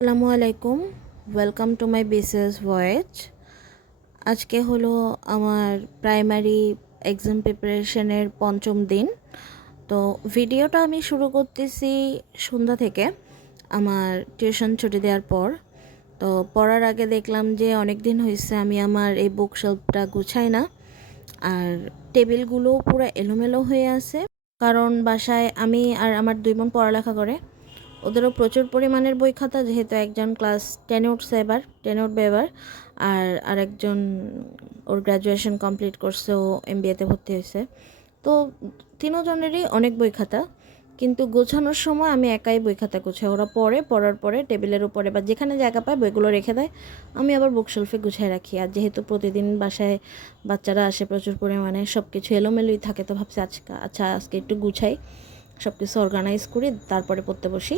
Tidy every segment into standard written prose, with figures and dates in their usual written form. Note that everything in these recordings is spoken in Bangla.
আসসালামু আলাইকুম, welcome to my BCS voice. আজকে হলো আমার প্রাইমারি এক্সাম প্রিপারেশনের পঞ্চম দিন। তো ভিডিওটা আমি শুরু করতেছি সন্ধ্যা থেকে, আমার টিউশন ছুটি দেওয়ার পর। তো পড়ার আগে দেখলাম যে অনেক দিন হয়েছে আমি আমার এই বুক শেলফটা গুছাই না, আর টেবিলগুলো পুরো এলোমেলো হয়ে আছে। কারণ বাসায় আমি আর আমার দুই বোন পড়ালেখা করে, ওদেরও প্রচুর পরিমাণের বই খাতা, যেহেতু একজন ক্লাস 10-এ উঠছে, এবার 10-এ উঠবে এবার, আর আরেকজন ওর গ্র্যাজুয়েশন কমপ্লিট করছে, ও এমবিএতে ভর্তি হয়েছে। তো তিনজনেরই অনেক বই খাতা, কিন্তু গোছানোর সময় আমি একাই বই খাতা গুছাই। ওরা পড়ার পরে টেবিলের উপরে বা যেখানে জায়গা পায় বইগুলো রেখে দেয়, আমি আবার বুকশেলফে গুছিয়ে রাখি। আর যেহেতু প্রতিদিন বাসায় বাচ্চারা আসে প্রচুর পরিমাণে, সব কিছু এলোমেলোই থাকে, তো ভাবছি আজকে একটু গুছাই, সব কিছু অর্গানাইজ করি, তারপরে পড়তে বসি।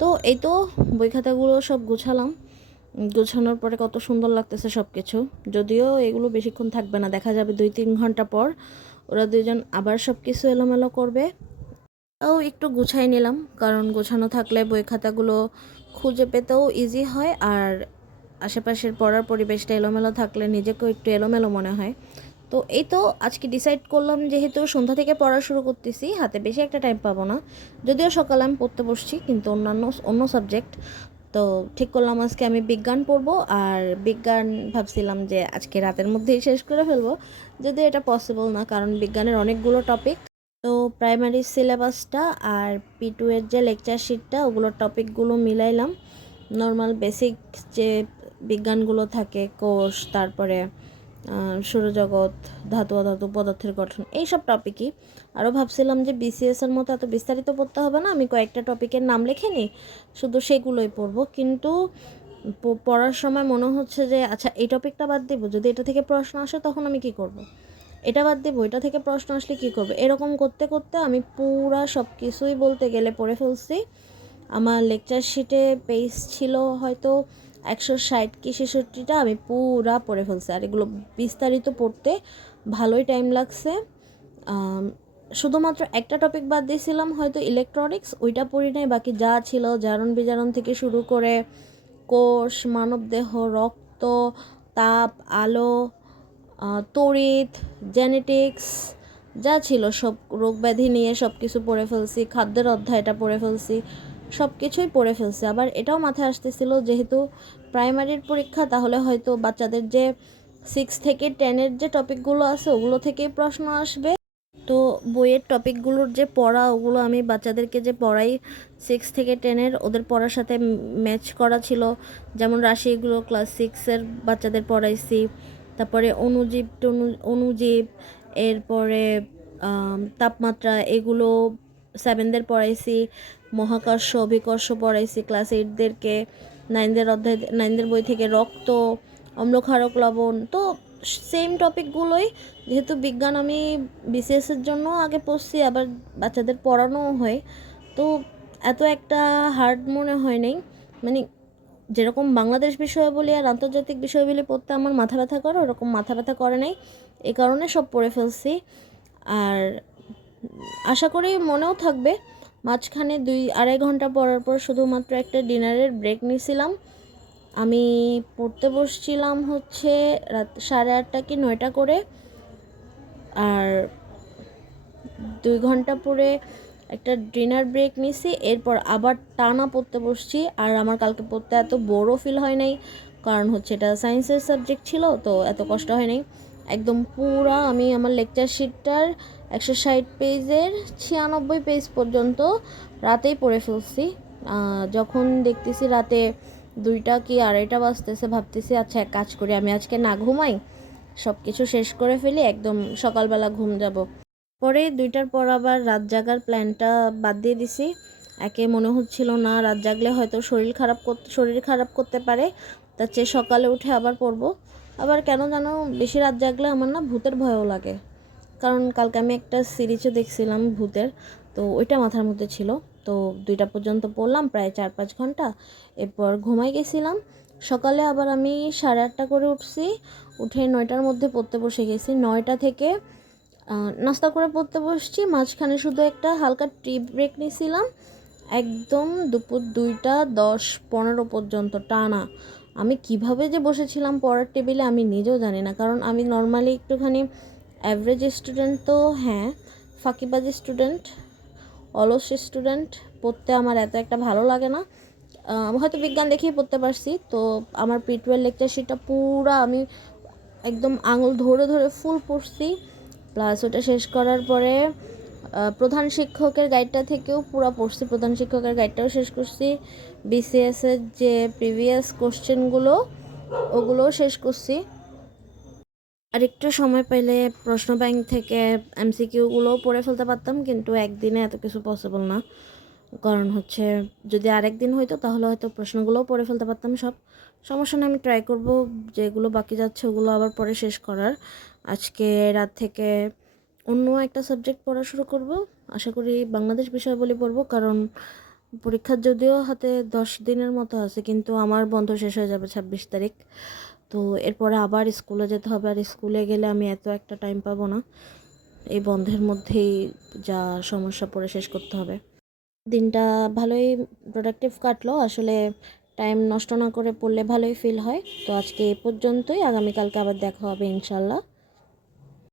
তো এই তো বই খাতাগুলো সব গুছালাম। গোছানোর পরে কত সুন্দর লাগতেছে সব কিছু। যদিও এগুলো বেশিক্ষণ থাকবে না, দেখা যাবে 2-3 ঘন্টা পর ওরা দুজন আবার সব কিছু এলোমেলো করবে। তাও একটু গুছাই নিলাম, কারণ গোছানো থাকলে বই খাতাগুলো খুঁজে পেতেও ইজি হয়, আর আশেপাশের পড়ার পরিবেশটা এলোমেলো থাকলে নিজেকেও একটু এলোমেলো মনে হয়। তো এই তো আজকে ডিসাইড করলাম, যেহেতু সন্ধ্যা থেকে পড়া শুরু করতেছি, হাতে বেশি একটা টাইম পাবো না। যদিও সকালে আমি পড়তে বসছি, কিন্তু অন্য সাবজেক্ট। তো ঠিক করলাম আজকে আমি বিজ্ঞান পড়বো, আর বিজ্ঞান ভাবছিলাম যে আজকে রাতের মধ্যেই শেষ করে ফেলবো, যদিও এটা পসিবল না, কারণ বিজ্ঞানের অনেকগুলো টপিক। তো প্রাইমারি সিলেবাসটা আর P2 এর যে লেকচার শিটটা, ওগুলোর টপিকগুলো মিলাইলাম। নর্মাল বেসিক যে বিজ্ঞানগুলো থাকে, কোষ, তারপরে সৌরজগৎ, ধাতু অধাতু, পদার্থের গঠন, এইসব টপিকই। আরও ভাবছিলাম যে বিসিএসের মতো এত বিস্তারিত পড়তে হবে না, আমি কয়েকটা টপিকের নাম লিখে নিই, শুধু সেগুলোই পড়বো। কিন্তু পড়ার সময় মনে হচ্ছে যে আচ্ছা এই টপিকটা বাদ দেবো, যদি এটা থেকে প্রশ্ন আসে তখন আমি কি করব। এটা বাদ দেবো, এটা থেকে প্রশ্ন আসলে কী করবে, এরকম করতে করতে আমি পুরা সব কিছুই বলতে গেলে পড়ে ফেলছি। আমার লেকচার শিটে পেজ ছিল হয়তো 160 কি 66টা, আমি পুরা পড়ে ফেলছি। আর এগুলো বিস্তারিত পড়তে ভালোই টাইম লাগছে। শুধুমাত্র একটা টপিক বাদ দিয়েছিলাম, হয়তো ইলেকট্রনিক্স, ওইটা পড়ি নাই। বাকি যা ছিল, জারণ বিজারণ থেকে শুরু করে কোষ, মানবদেহ, রক্ত, তাপ, আলো, তড়িৎ, জেনেটিক্স, যা ছিল সব, রোগ ব্যাধি নিয়ে সব কিছু পড়ে ফেলছি। খাদ্যের অধ্যায়টা পড়ে ফেলছি, সব কিছুই পড়ে ফেলছি। আবার এটাও মাথায় আসতেছিল, যেহেতু প্রাইমারির পরীক্ষা, তাহলে হয়তো বাচ্চাদের যে 6 থেকে 10-এর যে টপিকগুলো আছে, ওগুলো থেকেই প্রশ্ন আসবে। তো বইয়ের টপিকগুলোর যে পড়া, ওগুলো আমি বাচ্চাদেরকে যে পড়াই 6 থেকে 10-এর, ওদের পড়ার সাথে ম্যাচ করা ছিল। যেমন রাশি, এগুলো ক্লাস 6-এর বাচ্চাদের পড়াইছি। তারপরে অনুজীব, এরপরে তাপমাত্রা, এগুলো 7দের পড়াইছি। মহাকর্ষ, অভিকর্ষ পড়াইছি ক্লাস 8দেরকে। 9দের বই থেকে রক্ত, অম্লক্ষারক লবণ। তো সেম টপিকগুলোই, যেহেতু বিজ্ঞান আমি বিসিএসের জন্য আগে পড়ছি, আবার বাচ্চাদের পড়ানোও হয়, তো এত একটা হার্ড মনে হয় নাই। মানে যেরকম বাংলাদেশ বিষয়াবলী আর আন্তর্জাতিক বিষয়াবলী পড়তে আমার মাথা ব্যথা করে, ওরকম মাথা ব্যথা করে নাই, এই কারণে সব পড়ে ফেলছি। আর আশা করি মনেও থাকবে। মাঝখানে 2-2.5 ঘন্টা পড়ার পর শুধুমাত্র একটা ডিনারের ব্রেক নিয়েছিলাম। আমি পড়তে বসছিলাম হচ্ছে রাত 8:30 কি 9টা করে, আর 2 ঘন্টা পরে একটা ডিনার ব্রেক নিছি, এরপর আবার টানা পড়তে বসছি। আর আমার কালকে পড়তে এত বোরও ফিল হয় নাই, কারণ হচ্ছে এটা সায়েন্সের সাবজেক্ট ছিল, তো এত কষ্ট হয় নাই। একদম পুরা আমি আমার লেকচার শিটটার 160 পেজের 96 পেজ পর্যন্ত রাতেই পড়ে ফেলছি। যখন দেখতেছি রাতে 2টা কি 2:30 বাজতেছে, ভাবতেছি আচ্ছা এক কাজ করি, আমি আজকে না ঘুমাই, সব কিছু শেষ করে ফেলি, একদম সকালবেলা ঘুম যাব। পরে 2টার পর আবার রাত জাগার প্ল্যানটা বাদ দিয়ে দিছি। একে মনে হচ্ছিল না, রাত জাগলে হয়তো শরীর খারাপ করতে পারে, তার চেয়ে সকালে উঠে আবার পড়বো। আবার কেন জানো, বেশি রাত জাগলে আমার না ভূতের ভয়ও লাগে, কারণ কালকে আমি একটা সিরিজও দেখছিলাম ভূতের, তো ওইটা মাথার মধ্যে ছিল। তো 2টা পর্যন্ত পড়লাম প্রায় 4-5 ঘন্টা, এরপর ঘুমাই গেছিলাম। সকালে আবার আমি 8:30 করে উঠছি, উঠে 9টার মধ্যে পড়তে বসে গেছি। 9টা থেকে নাস্তা করে পড়তে বসছি, মাঝখানে শুধু একটা হালকা টি ব্রেক নিয়েছিলাম। একদম দুপুর 2:10-15 পর্যন্ত টানা। আমি কিভাবে যে বসেছিলাম পড়ার টেবিলে আমি নিজেও জানি না, কারণ আমি নর্মালি একটুখানি অ্যাভারেজ স্টুডেন্ট তো, হ্যাঁ ফাঁকিবাজি স্টুডেন্ট, অলস স্টুডেন্ট। পড়তে আমার এত একটা ভালো লাগে না, হয়তো বিজ্ঞান দেখেই পড়তে পারছি। তো আমার P12 লেকচার শিটটা পুরা আমি একদম আঙুল ধরে ধরে ফুল পড়ছি। প্লাস ওটা শেষ করার পরে প্রধান শিক্ষকের গাইডটা থেকেও পুরো পড়ছি, প্রধান শিক্ষকের গাইডটাও শেষ করছি। বিসিএসের যে প্রিভিয়াস কোশ্চেনগুলো ওগুলোও শেষ করছি। আর একটু সময় পেলে প্রশ্ন ব্যাংক থেকে এমসিকিউগুলোও পড়ে ফেলতে পারতাম, কিন্তু একদিনে এত কিছু পসিবল না। কারণ হচ্ছে যদি আরেকদিন হইতো তাহলে হয়তো প্রশ্নগুলোও পড়ে ফেলতে পারতাম সব। সমস্যা নেই, আমি ট্রাই করব যেগুলো বাকি যাচ্ছে ওগুলো আবার পরে শেষ করার। আজকে রাত থেকে অন্য একটা সাবজেক্ট পড়া শুরু করব। আশা করি বাংলাদেশ বিষয়াবলী পড়বো, কারণ পরীক্ষার যদিও হাতে 10 দিনের মতো আছে, কিন্তু আমার বন্ধ শেষ হয়ে যাবে 26 তারিখ। তো এরপরে আবার স্কুলে যেতে হবে, আর স্কুলে গেলে আমি এত একটা টাইম পাবো না। এই বন্ধের মধ্যেই যা সমস্যা পড়ে শেষ করতে হবে। দিনটা ভালোই প্রোডাক্টিভ কাটলো আসলে। টাইম নষ্ট না করে পড়লে ভালোই ফিল হয়। তো আজকে এ পর্যন্তই, আগামীকালকে আবার দেখা হবে ইনশাল্লাহ।